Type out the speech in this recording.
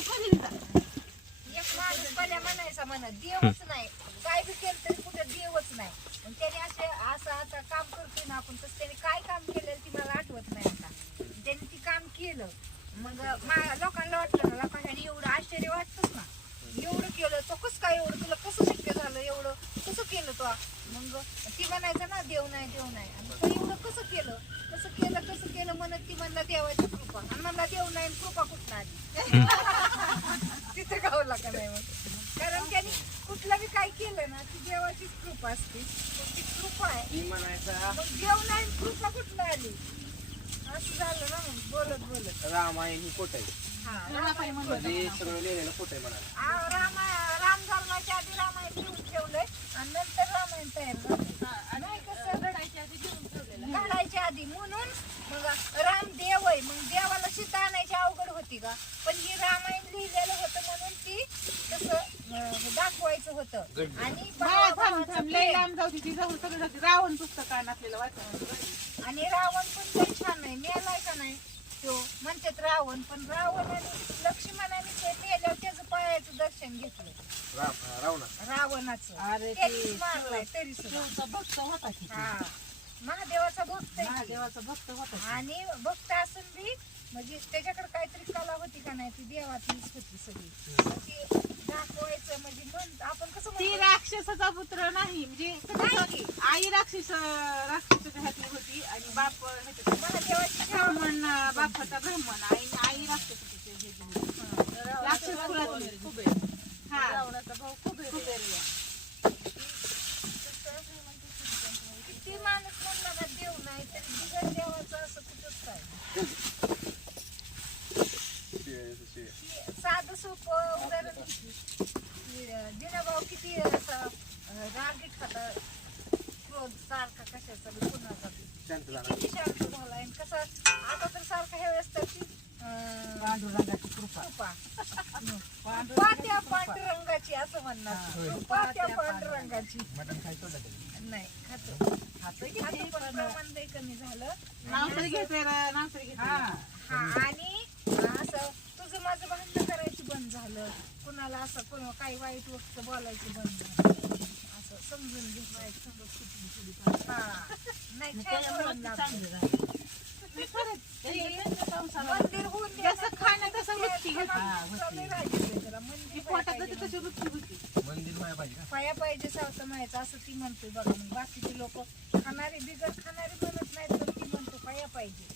एक माणूस पल्या म्हणायचा म्हणत देवच नाही, काय बी केलं तरी कुठे देवच नाही. पण त्याने असे असं आता काम करतोय ना आपण, तसं त्याने काय काम केलेलं ती मला आठवत नाही आता. त्याने ती काम केलं, मग लोकांना वाटलं ना, लोकांना एवढं आश्चर्य वाटतच ना, एवढं केलं तो कसं काय, एवढं तुला कसं शक्य झालं, एवढं कसं केलं तो. मग ती म्हणायचं ना देव नाही देव नाही, आणि तो एवढं कसं केलं म्हणत ती म्हणला देवाची कृपा, आणि म्हणला देव नाही कृपा कुठं आली. तिथं गावला का नाही मग, कारण त्यांनी कुठलं बी काय केलं ना ती देवाचीच कृपा असते. पण ती कृपा आहे मग देव नाही कृपा कुठं आली, असं झालं ना. मग बोलत बोलत रामायण ही खोट आहे, सगळं लिहिलेलं खोट आहे म्हणाला. राम जन्माच्या आधी रामायण लिहून ठेवलंय, आणि नंतर रामायण तयार झालं नाही कसं घडायच्या आधी. म्हणून मग राम देव आहे, मग देवाला सीता आणायची अवघड होती का, पण ही रामायण लिहिलेलं होतं म्हणून ती तसं दाखवायचं होतं. आणि रावण पुस्तक नसलेलं वाचन, आणि रावण पण लय छान आहे, मेलाय का नाही तो म्हणतात रावण, पण रावण आणि लक्ष्मणाने ते मेल्यावर त्याचं पायाचं दर्शन घेतलं रावणाचं. अरे त्यांनीच मारलाय तरी सुद्धा भक्त होता की महादेवाचा भक्त आहे, महादेवाचा भक्त होता. आणि भक्त असून बी म्हणजे त्याच्याकडे काहीतरी कला होती का नाही, ती देवातलीच होती सगळी. ती दाखवायचं म्हणजे मन आपण कसं ती राक्षसाचा पुत्र नाही, म्हणजे आई राक्षसाच्या हातली होती, आणि बाप महादेवाची ब्राह्मण, बाप होता ब्राह्मण, आई राक्षसाची राक्षस कुलातली. हा रावणाचा भाऊ कुबेर. किती माणूस म्हणला ना देव नाही तरी बिगर देवाचं असं कुठंच काय. साधं सोपं उदाहरण दिनाभाऊ किती असं रागीट होता, क्रोध सारखा कशाचा बी कुणाचा बी किती शांत झाला. आणि कसं आता तर सारखं हे वेळेस तर ती पांडुरंगाची कृपा, पात्या पांडुरंगाची असं म्हणणार, पात्या पांडुरंगाची नाही खातो पण प्रमाण लय कमी झालं. नाव तरी घेते, नाव तरी घेते. हा, आणि असं तुझं माझं भांडण करायचं बंद झालं, कुणाला असं कोण काही वाईट वक्त बोलायचं बंद झालं, असं समजून घेवायचं. नाही मंदिर होऊन जसं खाणं तसं वृत्ती होती. मंदिर पाया पाहिजे सावतं माहिती असं ती म्हणतोय बघा. मग बाकीचे लोक खाणारे बिगर खाणारे म्हणत नाहीत, तर ती म्हणतो पाया पाहिजे.